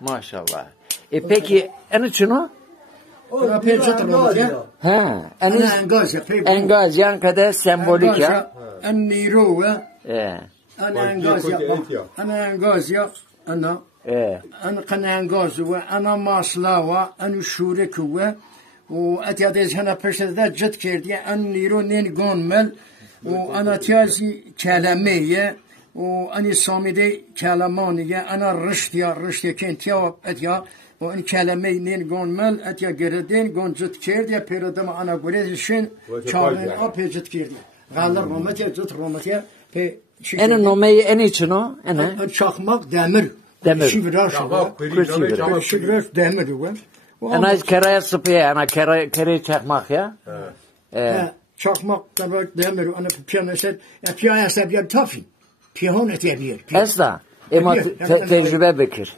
Maşallah. Peki en için o? Ona peçete romatya. Ha. Engazya. Engaz yan kadar sembolik ya. En niruve. Ana engazya. Ana engazya. Ana. أنا قنانجاز وأنا ماسلا أنا شورك وأتيادز هنا برشدة جد كردي أن نيرونين جونمل وأنا تيازي كلامية وأنا صامدي كلامانية أنا رشتيا كنتيا أتيا وأن كلامي نين جونمل أتيا جردين جون جد كردي بيردم أنا قريدشين شارين أبي جد كردي غالر روماتيا جد روماتيا أنا نومي أني شنو أنا شخمق دمر Demir. Şivraş demir var. Ana kereye sıpıya, ana kere çakmak ya. Çakmak da var demir, ana piyano set, ya piyano set ya tafin. Piyano et ya bir. Esna, ama tecrübe bekir.